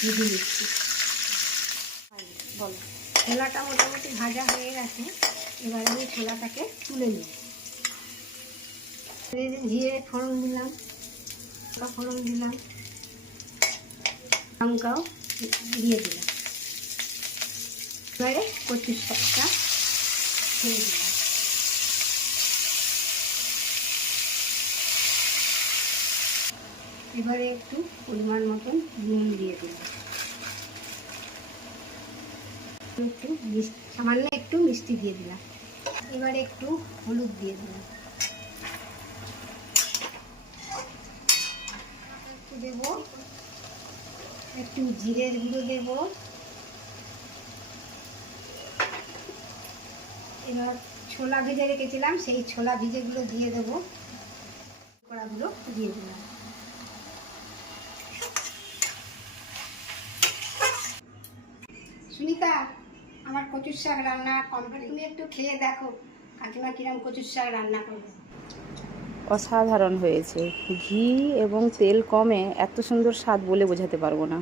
ভেজে নিচ্ছি। বলো, ছোলাটা মোটামুটি ভাজা হয়ে গেছে, এবার আমি ছোলাটাকে তুলে নিই। জিরে ফোড়ন দিলাম, ফোড়ন দিলাম, লঙ্কাও দিয়ে দিলাম, এবারে কচুর শাকটা ছেড়ে দিলাম। এবারে একটু পরিমাণ মতন নুন দিয়ে দিলাম, একটু সামান্য একটু মিষ্টি দিয়ে দিলাম, এবারে একটু হলুদ দিয়ে দিলাম, একটু দেবো একটু জিরের গুঁড়ো দেবো। এবার ছোলা ভেজে রেখেছিলাম, সেই ছোলা ভিজেগুলো দিয়ে দেবো, কড়াগুলো দিয়ে দিলাম। সুনিতা, আমার কচুর শাক রান্না কমপ্লিট, তুমি একটু খেয়ে দেখো কাকিমা কিরম কচুর শাক রান্না করবে। অসাধারণ হয়েছে। ঘি এবং তেল কমে এত সুন্দর স্বাদ বলে বোঝাতে পারবো না।